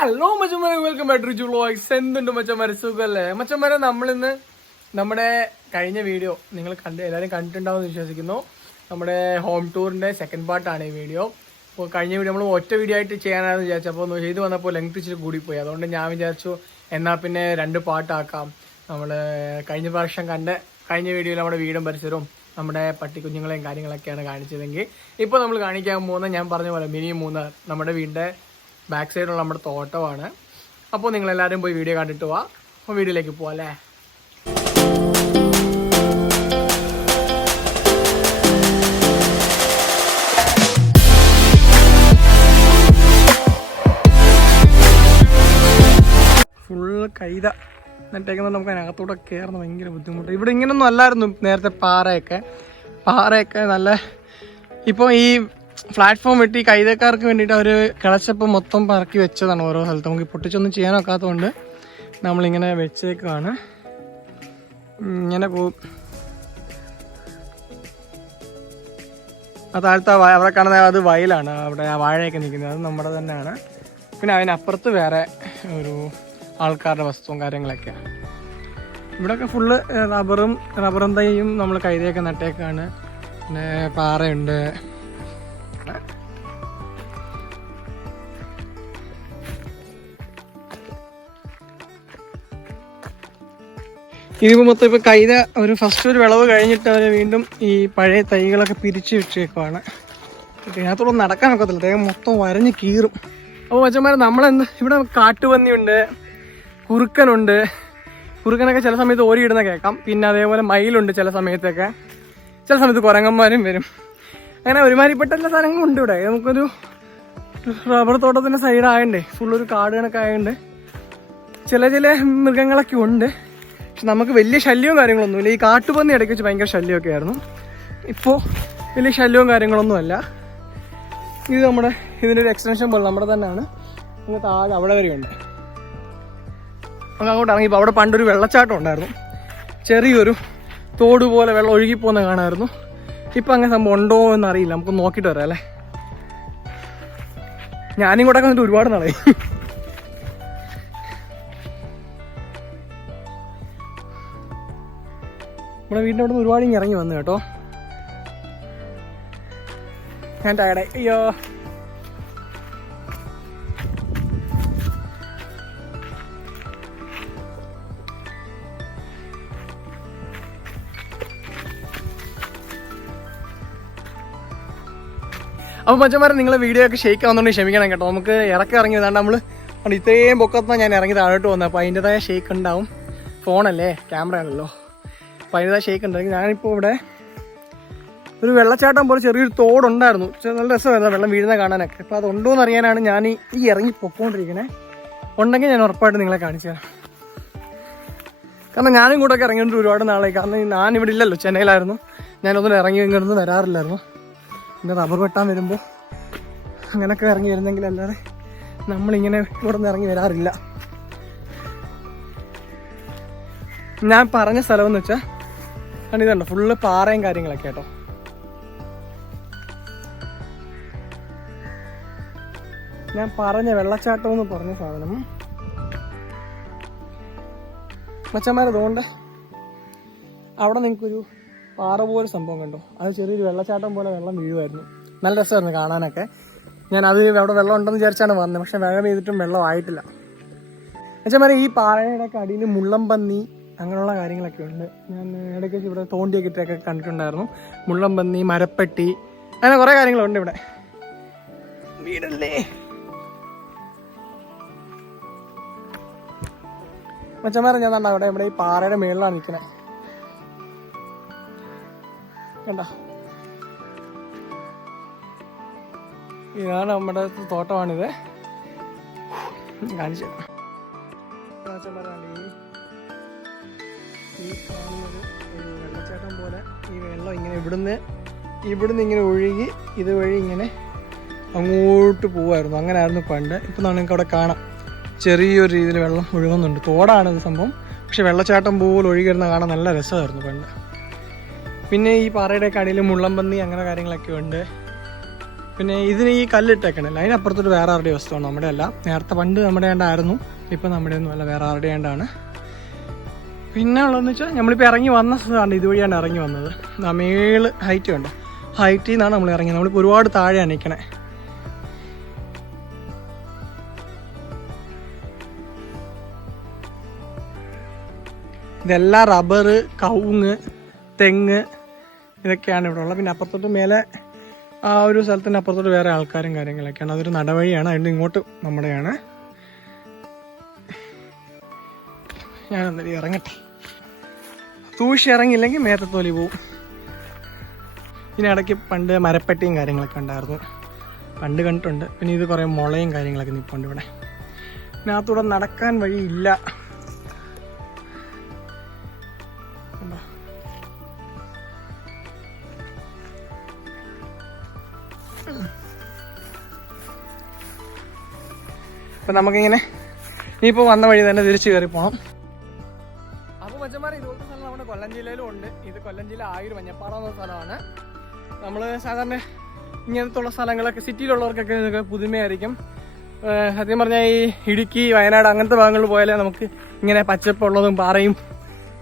Hello മച്ചന്മാരെ. Welcome back to vlogs എന്തുണ്ട് മച്ചന്മാരെ? സുഖല്ലേ? മച്ചന്മാരെ നമ്മളിന്ന് നമ്മുടെ കഴിഞ്ഞ വീഡിയോ നിങ്ങൾ കണ്ട് എല്ലാവരും കണ്ടിട്ടുണ്ടാവും എന്ന് വിശ്വസിക്കുന്നു. നമ്മുടെ ഹോം ടൂറിന്റെ സെക്കൻഡ് പാർട്ടാണ് ഈ വീഡിയോ അപ്പോൾ കഴിഞ്ഞ വീഡിയോ നമ്മൾ ഒറ്റ വീഡിയോ ആയിട്ട് ചെയ്യാനാണെന്ന് വിചാരിച്ചപ്പോൾ ചെയ്ത് വന്നപ്പോൾ ലെങ്ത് ഇച്ചിരി കൂടിപ്പോയി. അതുകൊണ്ട് ഞാൻ വിചാരിച്ചു എന്നാൽ പിന്നെ രണ്ട് പാട്ടാക്കാം നമ്മൾ കഴിഞ്ഞ പ്രാവശ്യം കണ്ട കഴിഞ്ഞ വീഡിയോയിൽ നമ്മുടെ വീടും പരിസരവും നമ്മുടെ പട്ടിക്കുഞ്ഞുങ്ങളെയും കാര്യങ്ങളൊക്കെയാണ് കാണിച്ചതെങ്കിൽ ഇപ്പോൾ നമ്മൾ കാണിക്കാൻ പോകുന്ന ഞാൻ പറഞ്ഞ പോലെ മിനി മൂന്നാർ. നമ്മുടെ വീടിന്റെ ബാക്ക് സൈഡിലുള്ള നമ്മുടെ തോട്ടമാണ്. അപ്പോൾ നിങ്ങൾ എല്ലാവരും പോയി വീഡിയോ കണ്ടിട്ട് പോവാം അപ്പോൾ വീഡിയോയിലേക്ക് പോവാം അല്ലേ? കൈത. എന്നിട്ടേക്കുന്നത് നമുക്ക് അതിനകത്തൂടെ കയറുന്ന ഭയങ്കര ബുദ്ധിമുട്ട്. ഇവിടെ ഇങ്ങനൊന്നും അല്ലായിരുന്നു നേരത്തെ പാറയൊക്കെ. പാറയൊക്കെ നല്ല ഇപ്പോൾ ഈ പ്ലാറ്റ്ഫോം വെട്ടി കൈതക്കാർക്ക് വേണ്ടിയിട്ട് അവർ കിളച്ചപ്പ് മൊത്തം പറക്കി വെച്ചതാണ് ഓരോ സ്ഥലത്തും. നമുക്ക് പൊട്ടിച്ചൊന്നും ചെയ്യാനൊക്കാത്തതുകൊണ്ട് നമ്മളിങ്ങനെ വെച്ചേക്കാണ് ഇങ്ങനെ പോകും ആ താഴത്തെ അവിടെ കാണുന്ന അത് വയലാണ്. അവിടെ ആ വാഴയൊക്കെ നിൽക്കുന്നത്. അത് നമ്മുടെ തന്നെയാണ്. പിന്നെ അതിനപ്പുറത്ത് വേറെ ഒരു ആൾക്കാരുടെ വസ്തുവും കാര്യങ്ങളൊക്കെയാണ് ഇവിടെയൊക്കെ ഫുള്ള് റബ്ബറും റബ്ബറും തൈയും നമ്മൾ കൈതയൊക്കെ നട്ടേക്കാണ്. പിന്നെ പാറയുണ്ട്. ഇതിപ്പോൾ മൊത്തം ഇപ്പോൾ കൈത ഒരു ഫസ്റ്റ് ഒരു വിളവ് കഴിഞ്ഞിട്ട് അവർ വീണ്ടും ഈ പഴയ തൈകളൊക്കെ പിരിച്ചു വെച്ചേക്കുവാണ്. ഇതിനകത്തോടെ നടക്കാൻ ഒക്കത്തില്ല. തേങ്ങ മൊത്തം വരഞ്ഞ് കീറും. അപ്പോൾ മച്ചന്മാരെ നമ്മളെന്ത് ഇവിടെ കാട്ടുപന്നിയുണ്ട് കുറുക്കനുണ്ട്. കുറുക്കനൊക്കെ ചില സമയത്ത് ഓരിയിടുന്ന കേൾക്കാം. പിന്നെ അതേപോലെ മയിലുണ്ട് ചില സമയത്തൊക്കെ. ചില സമയത്ത് കുരങ്ങന്മാരും വരും. അങ്ങനെ ഒരുമാതിരിപ്പെട്ട എല്ലാ സാധനങ്ങളും ഉണ്ട് ഇവിടെ. നമുക്കൊരു റബ്ബർ തോട്ടത്തിന്റെ സൈഡായണ്ടേ ഫുള്ളൊരു കാട് കണക്ക് ആയതുകൊണ്ട് ചില ചില മൃഗങ്ങളൊക്കെ ഉണ്ട്. പക്ഷെ നമുക്ക് വലിയ ശല്യവും കാര്യങ്ങളൊന്നുമില്ല. ഈ കാട്ടുപന്നി ഇടയ്ക്ക് വെച്ച് ഭയങ്കര ശല്യമൊക്കെ ആയിരുന്നു. ഇപ്പോൾ വലിയ ശല്യവും കാര്യങ്ങളൊന്നുമല്ല. ഇത് നമ്മുടെ ഇതിന്റെ ഒരു എക്സ്റ്റൻഷൻ പോലെ നമ്മുടെ തന്നെയാണ്. അങ്ങ് താഴെ അവിടെ വരെയുണ്ട് നമുക്ക് അങ്ങോട്ട് ഇറങ്ങി അവിടെ പണ്ടൊരു വെള്ളച്ചാട്ടം ഉണ്ടായിരുന്നു. ചെറിയൊരു തോട് പോലെ വെള്ളം ഒഴുകിപ്പോകുന്ന കാണാമായിരുന്നു ഇപ്പം അങ്ങനെ സംഭവം ഉണ്ടോ എന്നറിയില്ല. നമുക്ക് നോക്കിയിട്ട് വരാം അല്ലേ? ഞാനും കൂടെ വന്നിട്ട് ഒരുപാട് നാളായി. നമ്മുടെ വീടിന്റെ അവിടെ നിന്ന് ഒരുപാട് ഇറങ്ങി വന്നു കേട്ടോ. ഞാൻ ടയർഡായി അയ്യോ. അപ്പോൾ മച്ചന്മാരെ നിങ്ങളെ വീഡിയോ ഒക്കെ ഷെയ്ക്ക് ആവുന്നതുകൊണ്ട് ക്ഷമിക്കണം കേട്ടോ. നമുക്ക് ഇറക്കി ഇറങ്ങി ഇതാണ്ട് നമ്മൾ ഇത്രയും പൊക്കത്താണ് ഞാൻ ഇറങ്ങി താഴോട്ട് വന്നത് അപ്പോൾ അതിന്റെതായ ഷെയ്ക്ക് ഉണ്ടാവും. ഫോണല്ലേ ക്യാമറ ആണല്ലോ. അപ്പോൾ ഷേക്ക് ഉണ്ടായിരുന്നു ഉണ്ട്. ഞാനിപ്പോൾ ഇവിടെ ഒരു വെള്ളച്ചാട്ടം പോലെ ചെറിയൊരു തോടുണ്ടായിരുന്നു. നല്ല രസമായിരുന്നു വെള്ളം വീഴുന്ന കാണാനൊക്കെ. അപ്പോൾ അതുണ്ടോ എന്ന് അറിയാനാണ് ഞാൻ ഈ ഇറങ്ങി പൊക്കോണ്ടിരിക്കണേ. ഉണ്ടെങ്കിൽ ഞാൻ ഉറപ്പായിട്ട് നിങ്ങളെ കാണിച്ചു തരാം. കാരണം ഞാനും കൂടെ ഒക്കെ ഇറങ്ങിയിട്ട് ഒരുപാട് നാളായി. കാരണം ഞാൻ ഇവിടെ ഇല്ലല്ലോ ചെന്നൈയിലായിരുന്നു. ഞാനൊന്നും ഇറങ്ങി ഇങ്ങോട്ടൊന്നും വരാറില്ലായിരുന്നു. പിന്നെ റബ്ബർ വെട്ടാൻ വരുമ്പോൾ അങ്ങനെയൊക്കെ ഇറങ്ങി വരുന്നെങ്കിൽ അല്ലാതെ നമ്മളിങ്ങനെ ഇവിടെ നിന്ന് ഇറങ്ങി വരാറില്ല. ഞാൻ പറഞ്ഞ സ്ഥലം എന്ന് വെച്ചാൽ കാരണം ഇതുണ്ട്? ഫുള്ള് പാറയും കാര്യങ്ങളൊക്കെ കേട്ടോ ഞാൻ പറഞ്ഞ വെള്ളച്ചാട്ടം എന്ന് പറഞ്ഞ സാധനം. മച്ചന്മാരെ അതുകൊണ്ട് അവിടെ നിങ്ങൾക്കൊരു പാറ പോലെ സംഭവം കണ്ടോ. അത് ചെറിയൊരു വെള്ളച്ചാട്ടം പോലെ വെള്ളം വീഴുമായിരുന്നു. നല്ല രസമായിരുന്നു കാണാനൊക്കെ. ഞാൻ അത് അവിടെ വെള്ളം ഉണ്ടെന്ന് വിചാരിച്ചാണ് വന്നത് പക്ഷെ വേഗം ചെയ്തിട്ടും വെള്ളം ആയിട്ടില്ല. മച്ചന്മാരെ ഈ പാറയുടെ ഒക്കെ അടിയിൽ മുള്ളംപന്നി അങ്ങനെയുള്ള കാര്യങ്ങളൊക്കെ ഉണ്ട്. ഞാൻ ഇടയ്ക്ക് ഇവിടെ തോണ്ടിയൊക്കെ ഇട്ടൊക്കെ കണ്ടിട്ടുണ്ടായിരുന്നു. മുള്ളംപന്നി മരപ്പെട്ടി അങ്ങനെ കുറേ കാര്യങ്ങളുണ്ട് ഇവിടെ. വീടല്ലേ? മച്ചന്മാരെ ഞാൻ കണ്ട അവിടെ ഇവിടെ ഈ പാറയുടെ മേളിലാണ് നിൽക്കണേ. കണ്ടോ? ഇതാണ് നമ്മുടെ തോട്ടമാണിത്. കാണിച്ചു മച്ചന്മാരാണ് മച്ചന്മാരെ ഈ ഈ കാണുന്നത് വെള്ളച്ചാട്ടം പോലെ ഈ വെള്ളം ഇങ്ങനെ ഇവിടുന്ന് ഇവിടുന്ന് ഇങ്ങനെ ഒഴുകി ഇതുവഴി ഇങ്ങനെ അങ്ങോട്ട് പോവായിരുന്നു. അങ്ങനെ ആയിരുന്നു പണ്ട്. ഇപ്പം നമുക്ക് അവിടെ കാണാം. ചെറിയൊരു രീതിയിൽ വെള്ളം ഒഴുകുന്നുണ്ട്. തോടാണ് ഇത് സംഭവം. പക്ഷെ വെള്ളച്ചാട്ടം പോലെ ഒഴുകി വരുന്ന കാണാൻ നല്ല രസമായിരുന്നു പണ്ട്. പിന്നെ ഈ പാറയുടെ കടയിൽ മുള്ളംപന്നി അങ്ങനെ കാര്യങ്ങളൊക്കെ ഉണ്ട്. പിന്നെ ഇതിന് ഈ കല്ലിട്ടേക്കണല്ലോ അതിനപ്പുറത്തൊരു വേറെ ആരുടെ വസ്തുവാണ് നമ്മുടെ അല്ല നേരത്തെ പണ്ട് നമ്മുടെ ആയിരുന്നു ഇപ്പം നമ്മുടെ ഒന്നും അല്ല വേറെ ആരുടെ ആണ്ടാണ് പിന്നെ ഉള്ളതെന്ന് വെച്ചാൽ നമ്മളിപ്പോൾ ഇറങ്ങി വന്ന സ്ഥലമാണ് ഇതുവഴിയാണ് ഇറങ്ങി വന്നത്. മേൾ ഹൈറ്റ് കണ്ടോ? ഹൈറ്റിൽ നിന്നാണ് നമ്മൾ ഇറങ്ങിയത്. നമ്മളിപ്പോൾ ഒരുപാട് താഴെയാണ് നിൽക്കണേ ഇതെല്ലാം റബ്ബർ കവുങ്ങ് തെങ്ങ് ഇതൊക്കെയാണ് ഇവിടെ ഉള്ളത്. പിന്നെ അപ്പുറത്തോട്ട് മേലെ ആ ഒരു സ്ഥലത്തിന്റെ അപ്പുറത്തോട്ട് വേറെ ആൾക്കാരും കാര്യങ്ങളൊക്കെയാണ്. അതൊരു നടവഴിയാണ്. അതിന്റെ ഇങ്ങോട്ട് നമ്മുടെയാണ്. ഞാൻ എന്തായാലും ഇറങ്ങട്ടെ. തൂഷി ഇറങ്ങിയില്ലെങ്കിൽ മേത്തത്തോലി പോവും. ഇതിനിടയ്ക്ക് പണ്ട് മരപ്പെട്ടിയും കാര്യങ്ങളൊക്കെ ഉണ്ടായിരുന്നു. പണ്ട് കണ്ടിട്ടുണ്ട്. പിന്നെ ഇത് കുറേ മുളയും കാര്യങ്ങളൊക്കെ നിൽപ്പുണ്ട് ഇവിടെ. ഇതിനകത്തൂടെ നടക്കാൻ വഴിയില്ല. അപ്പൊ നമുക്കിങ്ങനെ ഇനിയിപ്പോൾ വന്ന വഴി തന്നെ തിരിച്ചു കയറി പോകണം അപ്പോൾ ഇതുപോലത്തെ സ്ഥലം നമ്മുടെ കൊല്ലം ജില്ലയിലും ഉണ്ട്. ഇത് കൊല്ലം ജില്ല ആയൂർ മഞ്ഞപ്പാറ എന്ന സ്ഥലമാണ്. നമ്മൾ സാധാരണ ഇങ്ങനത്തുള്ള സ്ഥലങ്ങളൊക്കെ സിറ്റിയിലുള്ളവർക്കൊക്കെ പുതുമയായിരിക്കും. സത്യം പറഞ്ഞാൽ ഈ ഇടുക്കി വയനാട് അങ്ങനത്തെ ഭാഗങ്ങളിൽ പോയാലേ നമുക്ക് ഇങ്ങനെ പച്ചപ്പുള്ളതും പാറയും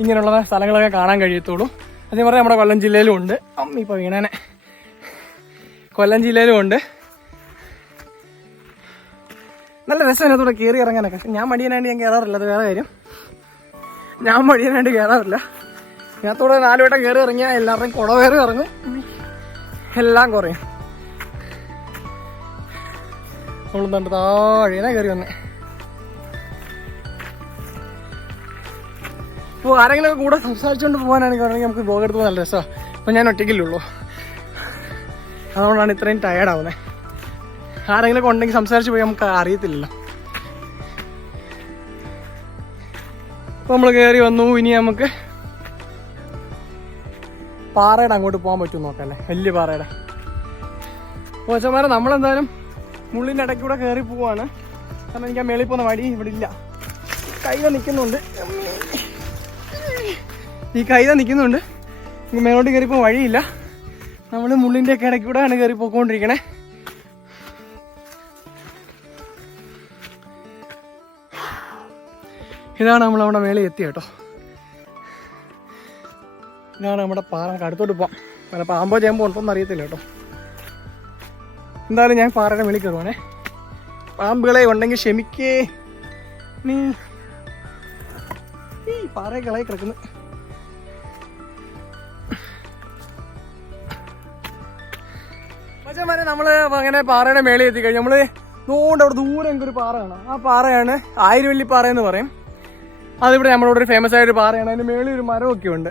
ഇങ്ങനെയുള്ള സ്ഥലങ്ങളൊക്കെ കാണാൻ കഴിയത്തുള്ളൂ. സത്യം പറഞ്ഞാൽ നമ്മുടെ കൊല്ലം ജില്ലയിലും ഉണ്ട്. ഇപ്പോൾ വീണേനെ. കൊല്ലം ജില്ലയിലും ഉണ്ട്. നല്ല രസം അതിനകത്തൂടെ കയറി ഇറങ്ങാനൊക്കെ. ഞാൻ മടിയനാണ്ട് ഞാൻ കയറാറില്ല അത് വേറെ കാര്യം. ഞാൻ മടിയനായിട്ട് കയറാറില്ല ഇതിനകത്തൂടെ നാല് വട്ടം കയറി ഇറങ്ങിയാൽ എല്ലാവരുടെയും കുടവേറി ഇറങ്ങും. എല്ലാം കുറയും. നമ്മളെന്താണ്ട് താഴേനെ കയറി വന്നേ. അപ്പോൾ ആരെങ്കിലും കൂടെ സംസാരിച്ചുകൊണ്ട് പോകാനാണെങ്കിൽ പറഞ്ഞെങ്കിൽ നമുക്ക് ബ്ലോഗ് എടുത്ത് നല്ല രസമാണ് അപ്പോൾ ഞാൻ ഒറ്റയ്ക്കില്ലുള്ളൂ അതുകൊണ്ടാണ് ഇത്രയും ടയേർഡ് ആവുന്നത് ആരെങ്കിലും ഉണ്ടെങ്കിൽ സംസാരിച്ച് പോയി നമുക്ക് അറിയത്തില്ലല്ലോ. നമ്മൾ കയറി വന്നു. ഇനി നമുക്ക് പാറയുടെ അങ്ങോട്ട് പോകാൻ പറ്റും നോക്കല്ലേ വലിയ പാറയുടെ. കോച്ചന്മാരെ നമ്മളെന്തായാലും മുള്ളിന്റെ ഇടയ്ക്ക് കൂടെ കയറി പോവാണ്. കാരണം എനിക്ക് ആ മേളിൽ പോകുന്ന വഴി ഇവിടെ ഇല്ല. കൈത നിൽക്കുന്നുണ്ട് ഈ കൈത നിൽക്കുന്നുണ്ട് മേലോട്ട് കയറി പോകാൻ വഴിയില്ല. നമ്മൾ മുള്ളിന്റെ ഒക്കെ ഇടയ്ക്ക് കൂടെയാണ് കയറി പോയിക്കൊണ്ടിരിക്കണേ. ഇതാണ് നമ്മൾ നമ്മുടെ മേളിൽ എത്തി കേട്ടോ. ഇതാണ് നമ്മുടെ പാറ. നമുക്ക് അടുത്തോട്ട് പോവാം. പല പാമ്പോ ചേമ്പോ ഉണ്ടോന്ന് അറിയത്തില്ല കേട്ടോ. എന്തായാലും ഞാൻ പാറയുടെ മേളിൽ കയറുവാണേ. പാമ്പുകളെ ഉണ്ടെങ്കിൽ ക്ഷമിക്കേ. നീ. ഈ പാറയെ കളയി കിടക്കുന്നു. മച്ചാമാരെ നമ്മൾ അങ്ങനെ പാറയുടെ മേളിൽ എത്തിക്കഴിഞ്ഞു നമ്മൾ നോണ്ട് അവിടെ ദൂരെ ഒരു പാറ കാണാം. ആ പാറയാണ് ആയിരവല്ലി പാറ എന്ന് പറയും. അതിവിടെ നമ്മളോട് ഒരു ഫേമസ് ആയൊരു പാറയാണ്. അതിന്റെ മേളിൽ ഒരു മരമൊക്കെ ഉണ്ട്.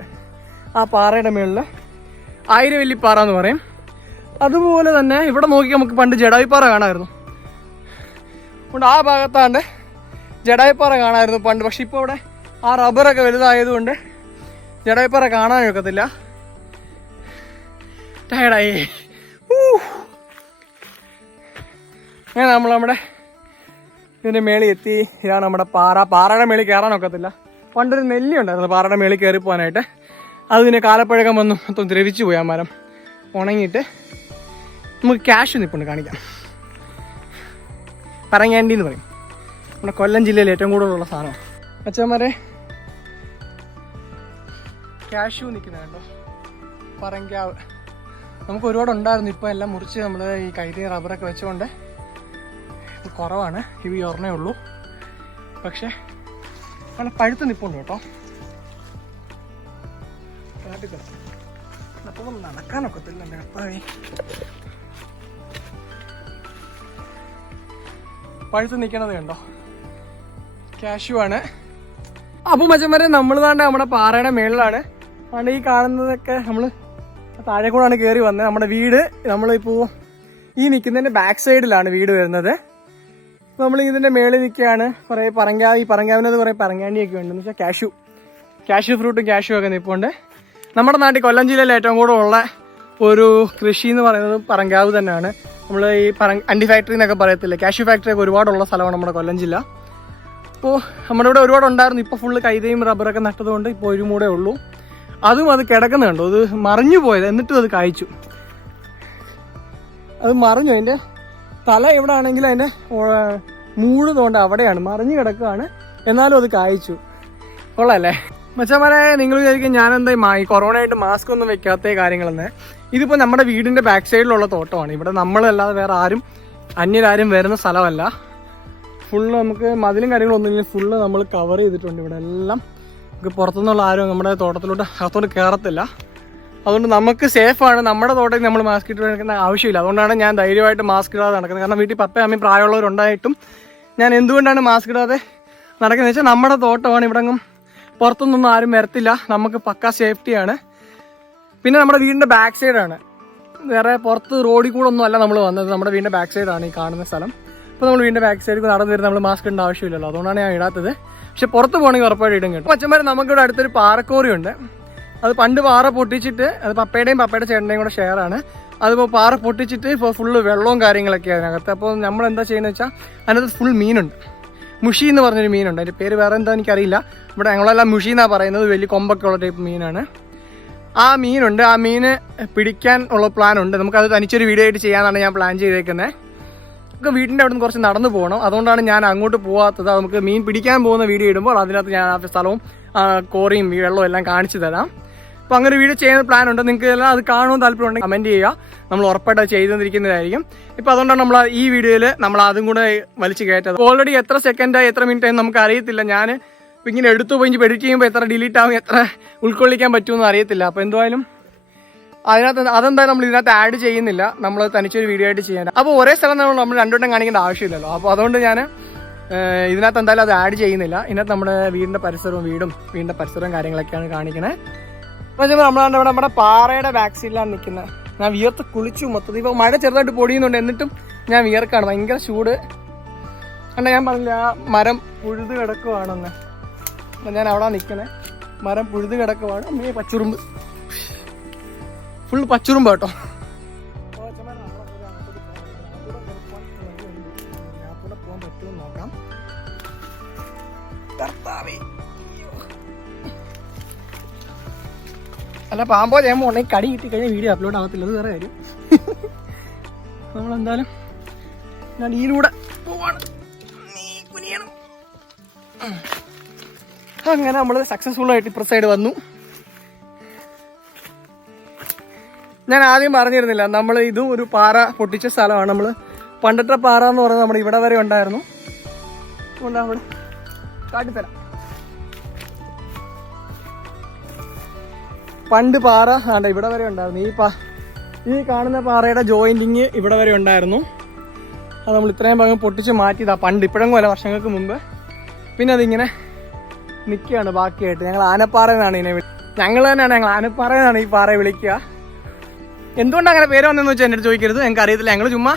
ആ പാറയുടെ മേളിൽ ആയിരവല്ലി പാറ എന്ന് പറയും. അതുപോലെ തന്നെ ഇവിടെ നോക്കി നമുക്ക് പണ്ട് ജഡായിപ്പാറ കാണാമായിരുന്നു. അതുകൊണ്ട് ആ ഭാഗത്താണ്ട് ജഡായിപ്പാറ കാണാമായിരുന്നു പണ്ട്. പക്ഷെ ഇപ്പോൾ ഇവിടെ ആ റബ്ബറൊക്കെ വലുതായതുകൊണ്ട് ജഡായിപ്പാറ കാണാൻ ഒക്കത്തില്ല. ടയർഡായി അങ്ങനെ നമ്മൾ നമ്മുടെ ഇതിന്റെ മേളിൽ എത്തി. ഇതാണ് നമ്മുടെ പാറ. പാറയുടെ മേളിൽ കയറാൻ ഒക്കത്തില്ല. പണ്ടൊരു നെല്ലി ഉണ്ടായിരുന്നു പാറയുടെ മേളിൽ കയറി പോകാനായിട്ട്. അത് പിന്നെ കാലപ്പഴകം വന്നു. മൊത്തം ദ്രവിച്ചു പോയി ആ മരം. ഉണങ്ങിയിട്ട് നമുക്ക് ക്യാഷ് നിൽപ്പുണ്ട് കാണിക്കാം. പറങ്ങാണ്ടി എന്ന് പറയും. നമ്മുടെ കൊല്ലം ജില്ലയിൽ ഏറ്റവും കൂടുതലുള്ള സാധനം അച്ഛന്മാരെ ക്യാഷു നിൽക്കുന്നത് കേട്ടോ പറങ്കാവ്. നമുക്ക് ഒരുപാട് ഉണ്ടായിരുന്നു. ഇപ്പോൾ എല്ലാം മുറിച്ച് നമ്മൾ ഈ കൈതി റബ്ബറൊക്കെ വെച്ചുകൊണ്ട് കുറവാണ്. ഇവ ഒരെണ്ണേ ഉള്ളൂ. പക്ഷേ നല്ല പഴുത്ത് നിൽപ്പുണ്ട് കേട്ടോ. അപ്പോൾ നടക്കാനൊക്കത്തില്ല എന്റെ പഴുത്ത് നിൽക്കണത് കണ്ടോ? ക്യാഷു ആണ്. അപ്പോൾ മച്ചന്മാരെ നമ്മൾ താണ്ട് നമ്മുടെ പാറയുടെ മേളിലാണ്. ആണ് ഈ കാണുന്നതൊക്കെ നമ്മൾ താഴെ കൂടാണ് കയറി വന്നത് നമ്മുടെ വീട് നമ്മളിപ്പോൾ ഈ നിൽക്കുന്നതിന്റെ ബാക്ക് സൈഡിലാണ് വീട് വരുന്നത്. നമ്മൾ ഇതിന്റെ മേളിൽ നിൽക്കുകയാണ്. കുറേ പറങ്കാ ഈ പറങ്കാവിനത് കുറേ പറങ്കാണ്ടിയൊക്കെ ഉണ്ട്. എന്ന് വെച്ചാൽ കാഷ്യു കാഷ്യു ഫ്രൂട്ടും കാഷ്യു ഒക്കെ നിൽപ്പുണ്ട് നമ്മുടെ നാട്ടിൽ കൊല്ലം ജില്ലയിൽ ഏറ്റവും കൂടുതൽ ഉള്ള ഒരു കൃഷി എന്ന് പറയുന്നത് പറങ്കാവ് തന്നെയാണ്. നമ്മൾ ഈ പറ അണ്ടി ഫാക്ടറി എന്നൊക്കെ പറയത്തില്ലേ? കാഷ്യു ഫാക്ടറി ഒക്കെ ഒരുപാടുള്ള സ്ഥലമാണ് നമ്മുടെ കൊല്ലം ജില്ല. അപ്പോൾ നമ്മുടെ ഇവിടെ ഒരുപാട് ഉണ്ടായിരുന്നു. ഇപ്പോൾ ഫുള്ള് കൈതയും റബ്ബറൊക്കെ നട്ടതുകൊണ്ട് ഇപ്പോൾ ഒരു മൂടേ ഉള്ളൂ. അതും അത് കിടക്കുന്നുണ്ടോ. അത് മറിഞ്ഞു പോയത്. എന്നിട്ടും അത് കായ്ച്ചു. അത് മറിഞ്ഞു. അതിന്റെ തല എവിടെ ആണെങ്കിൽ അതിന്റെ മൂട് തോണ്ട അവിടെയാണ് മറിഞ്ഞു കിടക്കുകയാണ്. എന്നാലും അത് കായ്ച്ചു. കൊള്ളാല്ലേ? മച്ചന്മാരെ നിങ്ങൾ വിചാരിക്കും ഞാനെന്താ ഈ കൊറോണ ആയിട്ട് മാസ്ക് ഒന്നും വെക്കാത്ത കാര്യങ്ങളെന്ന്. ഇതിപ്പോൾ നമ്മുടെ വീടിന്റെ ബാക്ക് സൈഡിലുള്ള തോട്ടമാണ്. ഇവിടെ നമ്മളല്ലാതെ വേറെ ആരും അന്യരാരും വരുന്ന സ്ഥലമല്ല. ഫുള്ള് നമുക്ക് മതിലും കാര്യങ്ങളൊന്നും ഇല്ലെങ്കിൽ ഫുള്ള് നമ്മൾ കവർ ചെയ്തിട്ടുണ്ട് ഇവിടെ എല്ലാം. നമുക്ക് പുറത്തുനിന്നുള്ള ആരും നമ്മുടെ തോട്ടത്തിലോട്ട് അകത്തോട്ട് കയറത്തില്ല അതുകൊണ്ട് നമുക്ക് സേഫ് ആണ്. നമ്മുടെ തോട്ടയിൽ നമ്മൾ മാസ്ക് ഇട്ട് നടക്കുന്ന ആവശ്യമില്ല. അതുകൊണ്ടാണ് ഞാൻ ധൈര്യമായിട്ട് മാസ്ക് ഇടാതെ നടക്കുന്നത്. കാരണം വീട്ടിൽ പപ്പയും അമ്മയും പ്രായമുള്ളവരുണ്ടായിട്ടും ഞാൻ എന്തുകൊണ്ടാണ് മാസ്ക് ഇടാതെ നടക്കുന്നത്? വെച്ചാൽ നമ്മുടെ തോട്ടമാണ് ഇവിടെ എങ്ങും പുറത്തുനിന്നൊന്നും ആരും വരത്തില്ല. നമുക്ക് പക്ക സേഫ്റ്റിയാണ് പിന്നെ നമ്മുടെ വീടിന്റെ ബാക്ക് സൈഡാണ് വേറെ പുറത്ത് റോഡിൽ കൂടെ ഒന്നും അല്ല നമ്മൾ വന്നത്. നമ്മുടെ വീടിന്റെ ബാക്ക് സൈഡാണ് ഈ കാണുന്ന സ്ഥലം. അപ്പോൾ നമ്മൾ വീടിന്റെ ബാക്ക് സൈഡിൽ നടന്നു വരുന്ന നമ്മൾ മാസ്ക് ഇടേണ്ട ആവശ്യമില്ലല്ലോ. അതുകൊണ്ടാണ് ഞാൻ ഇടാത്തത്. പക്ഷെ പുറത്ത് പോകണമെങ്കിൽ ഉറപ്പായിട്ട് ഇടും കേട്ടോ. അച്ഛന്മാർ നമുക്കിവിടെ അടുത്തൊരു പാറക്കോറി ഉണ്ട് അത് പണ്ട് പാറ പൊട്ടിച്ചിട്ട് അത് പപ്പയുടെയും പപ്പയുടെ ചേട്ടന്റെയും കൂടെ ഷെയർ ആണ്. അതിപ്പോൾ പാറ പൊട്ടിച്ചിട്ട് ഇപ്പോൾ ഫുള്ള് വെള്ളവും കാര്യങ്ങളൊക്കെ അതിനകത്ത്. അപ്പോൾ നമ്മൾ എന്താ ചെയ്യുന്നത് വെച്ചാൽ അതിനകത്ത് ഫുൾ മീനുണ്ട്. മുഷി എന്ന് പറഞ്ഞൊരു മീനുണ്ട്. അതിന്റെ പേര് വേറെ എന്താ എനിക്കറിയില്ല. ഇവിടെ ഞങ്ങളെല്ലാം മുഷി എന്നാണ് പറയുന്നത്. വലിയ കൊമ്പൊക്കെ ഉള്ള ടൈപ്പ് മീനാണ്. ആ മീനുണ്ട്. ആ മീന് പിടിക്കാൻ ഉള്ള പ്ലാൻ ഉണ്ട്. നമുക്കത് തനിച്ചൊരു വീഡിയോ ആയിട്ട് ചെയ്യാനാണ് ഞാൻ പ്ലാൻ ചെയ്തേക്കുന്നത് നമുക്ക് വീടിന്റെ അവിടെ നിന്ന് കുറച്ച് നടന്നു പോകണം അതുകൊണ്ടാണ് ഞാൻ അങ്ങോട്ട് പോകാത്തത് നമുക്ക് മീൻ പിടിക്കാൻ പോകുന്ന വീഡിയോ ഇടുമ്പോൾ അതിനകത്ത് ഞാൻ ആ സ്ഥലവും കോറിയും വെള്ളവും എല്ലാം കാണിച്ചു തരാം. അപ്പോൾ അങ്ങനെ വീഡിയോ ചെയ്യുന്ന പ്ലാൻ ഉണ്ട്. നിങ്ങൾക്ക് എല്ലാം അത് കാണുമെന്ന് താല്പര്യം ഉണ്ടെങ്കിൽ കമന്റ് ചെയ്യുക. നമ്മൾ ഉറപ്പായിട്ട് അത് ചെയ്തുകൊണ്ടിരിക്കുന്നതായിരിക്കും. ഇപ്പോൾ അതുകൊണ്ടാണ് നമ്മൾ ഈ വീഡിയോയിൽ നമ്മൾ അതും കൂടെ വലിച്ചു കയറ്റത്. ഓൾറെഡി എത്ര സെക്കൻഡായി എത്ര മിനിറ്റ് ആയി നമുക്ക് അറിയത്തില്ല. ഞാൻ ഇങ്ങനെ എടുത്തു പോയി എഡിറ്റ് ചെയ്യുമ്പോൾ എത്ര ഡിലീറ്റ് ആവും എത്ര ഉൾക്കൊള്ളിക്കാൻ പറ്റുമെന്ന് അറിയത്തില്ല. അപ്പോൾ എന്തായാലും അതിനകത്ത് അതെന്തായാലും നമ്മൾ ഇതിനകത്ത് ആഡ് ചെയ്യുന്നില്ല. നമ്മൾ തനിച്ചൊരു വീഡിയോ ആയിട്ട് ചെയ്യാൻ. അപ്പോൾ ഒരേ സ്ഥലം നമ്മൾ നമ്മൾ രണ്ടുവട്ടം കാണിക്കേണ്ട ആവശ്യമില്ലല്ലോ. അപ്പോൾ അതുകൊണ്ട് ഞാൻ ഇതിനകത്ത് എന്തായാലും അത് ആഡ് ചെയ്യുന്നില്ല. ഇതിനകത്ത് നമ്മുടെ വീടിന്റെ പരിസരവും വീടും വീടിന്റെ പരിസരവും കാര്യങ്ങളൊക്കെയാണ് അപ്പോൾ നമ്മളാണ്ട് ഇവിടെ നമ്മുടെ പാറയുടെ വാക്സിനിലാണ് നിൽക്കുന്നത് ഞാൻ വിയർത്ത് കുളിച്ചു മൊത്തത്തിൽ. ഇപ്പോൾ മഴ ചെറുതായിട്ട് പൊടിയുന്നുണ്ട്. എന്നിട്ടും ഞാൻ വിയർക്കാണ്. ഭയങ്കര ചൂട്. കണ്ട ഞാൻ പറഞ്ഞില്ല ആ മരം പുഴുത് കിടക്കുവാണെന്ന്. അപ്പം ഞാൻ അവിടെ നിൽക്കണേ മരം പുഴുത് കിടക്കുവാണ്. അമ്മേ പച്ചുറുമ്പ്. ഫുൾ പച്ചുറുമ്പ് കേട്ടോ. അല്ല പാമ്പോ ഞാൻ ഉണ്ടെങ്കിൽ കടി കിട്ടി കഴിഞ്ഞാൽ വീഡിയോ അപ്ലോഡ് ആകത്തില്ല വേറെ കാര്യം. നമ്മളെന്തായാലും ഞാൻ ഇതിലൂടെ പോവാണ്. അങ്ങനെ നമ്മൾ സക്സസ്ഫുൾ ആയിട്ട് ഇപ്പുറ സൈഡ് വന്നു. ഞാൻ ആദ്യം പറഞ്ഞിരുന്നില്ല നമ്മൾ ഇതും ഒരു പാറ പൊട്ടിച്ച സ്ഥലമാണ്. നമ്മൾ പണ്ടത്തെ പാറ എന്ന് പറയുന്നത് നമ്മൾ ഇവിടെ വരെ ഉണ്ടായിരുന്നു. അതുകൊണ്ട് അവിടെ കാട്ടിത്തരാം. പണ്ട് പാറ ആണ്ട ഇവിടെ വരെ ഉണ്ടായിരുന്നു. ഈ പാ ഈ കാണുന്ന പാറയുടെ ജോയിന്റിങ് ഇവിടെ വരെ ഉണ്ടായിരുന്നു. അത് നമ്മൾ ഇത്രയും ഭാഗം പൊട്ടിച്ച് മാറ്റിയതാണ് പണ്ട്. ഇപ്പോഴെങ്കിലും അല്ല വർഷങ്ങൾക്ക് മുമ്പ്. പിന്നെ അതിങ്ങനെ നിൽക്കുകയാണ് ബാക്കിയായിട്ട്. ഞങ്ങൾ ആനപ്പാറ എന്നാണ് ഇതിനെ ഞങ്ങൾ തന്നെയാണ് ഞങ്ങൾ ആനപ്പാറ എന്നാണ് ഈ പാറയെ വിളിക്കുക. എന്തുകൊണ്ട് അങ്ങനെ പേര് വന്നെന്ന് വെച്ചാൽ എന്റെ ചോദിക്കരുത്. ഞങ്ങൾക്ക് അറിയത്തില്ല. ഞങ്ങൾ ചുമ്മാ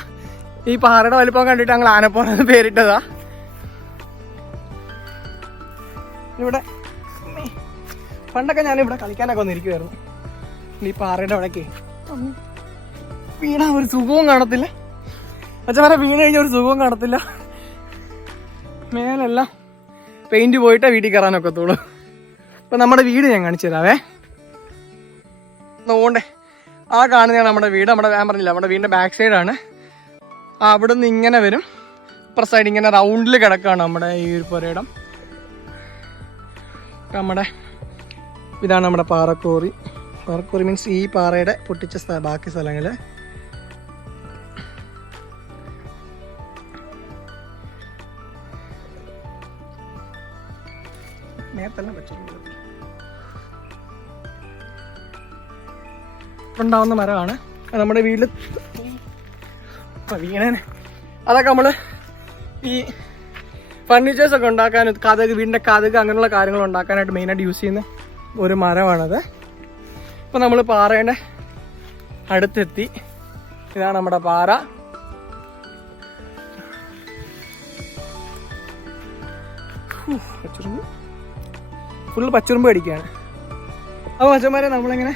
ഈ പാറയുടെ വലുപ്പം കണ്ടിട്ട് ഞങ്ങൾ ആനപ്പാറ എന്ന് പേരിട്ടതാ. ഇവിടെ. പണ്ടൊക്കെ ഞാൻ ഇവിടെ കളിക്കാനൊക്കെ വന്നിരിക്കുമായിരുന്നു ഈ പാറയുടെ അവിടേക്ക്. വീണാ ഒരു സുഖവും കാണത്തില്ല. അച്ഛന്മാരെ വീണ് കഴിഞ്ഞ ഒരു സുഖവും കാണത്തില്ല. മേലെല്ലാം പെയിന്റ് പോയിട്ടേ വീട്ടിൽ കയറാനൊക്കത്തുള്ളൂ അപ്പൊ നമ്മുടെ വീട് ഞാൻ കാണിച്ചു തരാവേ. നോണ്ടേ ആ കാണുന്നതാണ് നമ്മുടെ വീട്. നമ്മുടെ ഞാൻ പറഞ്ഞില്ല നമ്മുടെ വീടിന്റെ ബാക്ക് സൈഡാണ് അവിടെ നിന്ന് ഇങ്ങനെ വരും. ഇപ്പുറ സൈഡ് ഇങ്ങനെ റൗണ്ടിൽ കിടക്കാണ് നമ്മുടെ ഈ ഒരു പുരയിടം. നമ്മുടെ ഇതാണ് നമ്മുടെ പാറക്കോറി. പാറക്കോറി മീൻസ് ഈ പാറയുടെ പൊട്ടിച്ച ബാക്കി സ്ഥലങ്ങൾ ഉണ്ടാവുന്ന മരമാണ്. നമ്മുടെ വീട്ടിൽ വീണേനെ. അതൊക്കെ നമ്മൾ ഈ ഫർണിച്ചേഴ്സ് ഒക്കെ ഉണ്ടാക്കാൻ കഥക് വീടിന്റെ കഥക് അങ്ങനെയുള്ള കാര്യങ്ങൾ ഉണ്ടാക്കാനായിട്ട് മെയിനായിട്ട് യൂസ് ചെയ്യുന്ന. ഒരു മരമാണത്. ഇപ്പം നമ്മൾ പാറയുടെ അടുത്തെത്തി. ഇതാണ് നമ്മുടെ പാറ. പച്ചുറുമ്പ് ഫുള്ള് പച്ചുറുമ്പ് കടിക്കുകയാണ് അപ്പോൾ അച്ഛന്മാരെ നമ്മളിങ്ങനെ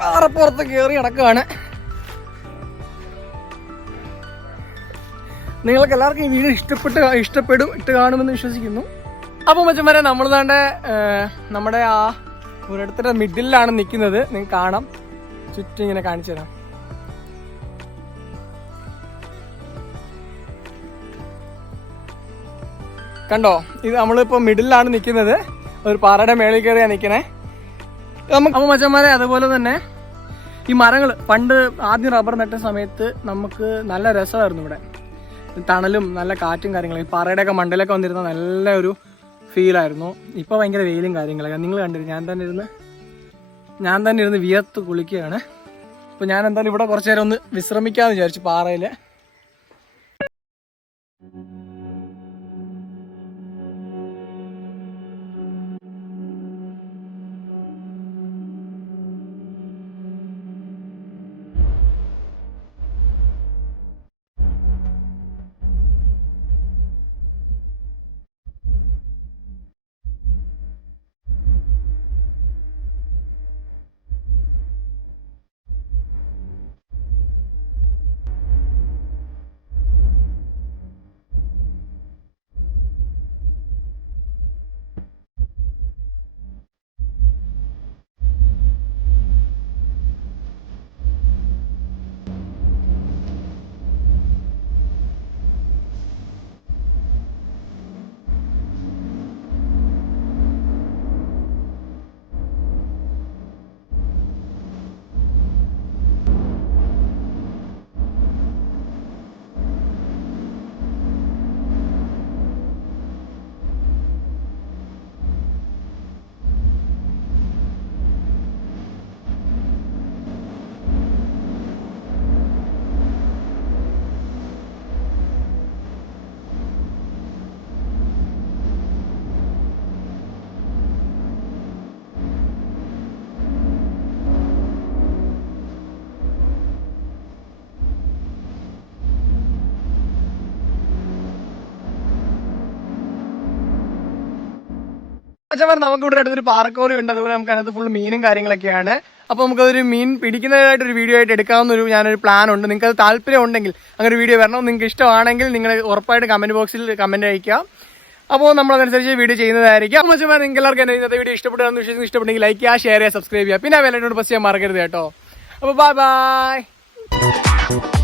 പാറപ്പുറത്ത് കയറി കിടക്കുകയാണ് നിങ്ങൾക്ക് എല്ലാവർക്കും ഈ വീഡിയോ ഇഷ്ടപ്പെട്ട് ഇഷ്ടപ്പെടും ഇട്ട് കാണുമെന്ന് വിശ്വസിക്കുന്നു. അപ്പോൾ മച്ചന്മാരെ നമ്മൾ താണ്ടെ നമ്മുടെ ആ ഒരിടത്തിന്റെ മിഡിലാണ് നിൽക്കുന്നത് നിങ്ങൾക്ക് കാണാം. ചുറ്റും ഇങ്ങനെ കാണിച്ചു തരാം. കണ്ടോ? ഇത് നമ്മളിപ്പോ മിഡിലാണ് നിൽക്കുന്നത് ഒരു പാറയുടെ മേളിൽ കയറിയാണ് നിൽക്കണേ നമുക്ക് അപ്പോൾ മച്ചന്മാരെ അതുപോലെ തന്നെ ഈ മരങ്ങൾ പണ്ട് ആദ്യം റബ്ബർ നട്ട സമയത്ത് നമുക്ക് നല്ല രസമായിരുന്നു ഇവിടെ. തണലും നല്ല കാറ്റും കാര്യങ്ങളും. ഈ പാറയുടെയൊക്കെ മണ്ടയിലൊക്കെ വന്നിരുന്ന നല്ല ഒരു ഫീലായിരുന്നു. ഇപ്പോൾ ഭയങ്കര വെയിലും കാര്യങ്ങളൊക്കെ. നിങ്ങൾ കണ്ടിരുന്നു ഞാൻ തന്നെ ഇരുന്ന് ഞാൻ തന്നെ ഇരുന്ന് വിയർത്ത് കുളിക്കുകയാണ്. അപ്പോൾ ഞാൻ എന്തായാലും ഇവിടെ കുറച്ച് നേരം ഒന്ന് വിശ്രമിക്കാമെന്ന് വിചാരിച്ചു പാറയിൽ അച്ഛന്മാർ നമുക്ക് ഇവിടെ അടുത്തൊരു പാറക്കോറി ഉണ്ട്. അതുപോലെ നമുക്ക് അതിനകത്ത് ഫുൾ മീനും കാര്യങ്ങളൊക്കെയാണ്. അപ്പോൾ നമുക്കതൊരു മീൻ പിടിക്കുന്നതായിട്ടൊരു വീഡിയോ ആയിട്ട് എടുക്കാവുന്ന ഒരു ഞാനൊരു പ്ലാൻ ഉണ്ട്. നിങ്ങൾക്ക് അത് താല്പര്യം ഉണ്ടെങ്കിൽ അങ്ങനെ ഒരു വീഡിയോ വരണം നിങ്ങൾക്ക് ഇഷ്ടമാണെങ്കിൽ നിങ്ങൾ ഉറപ്പായിട്ട് കമന്റ് ബോക്സിൽ കമന്റ് അയക്കാം അപ്പോൾ നമ്മൾ അതനുസരിച്ച് വീഡിയോ ചെയ്യുന്നതായിരിക്കും. അപ്പോൾ അച്ഛന്മാർ നിങ്ങൾക്ക് എല്ലാവർക്കും എന്നെ ഇന്നത്തെ വീഡിയോ ഇഷ്ടപ്പെട്ടതെന്ന് വിശ്വസിച്ച് ഇഷ്ടപ്പെട്ടെങ്കിൽ ലൈക്ക് ചെയ്യുക ഷെയർ ചെയ്യുക സബ്സ്ക്രൈബ് ചെയ്യുക. പിന്നെ വിലനോട് പ്രസ് ചെയ്യാൻ മറക്കരുത് കേട്ടോ. അപ്പോൾ ബൈ ബൈ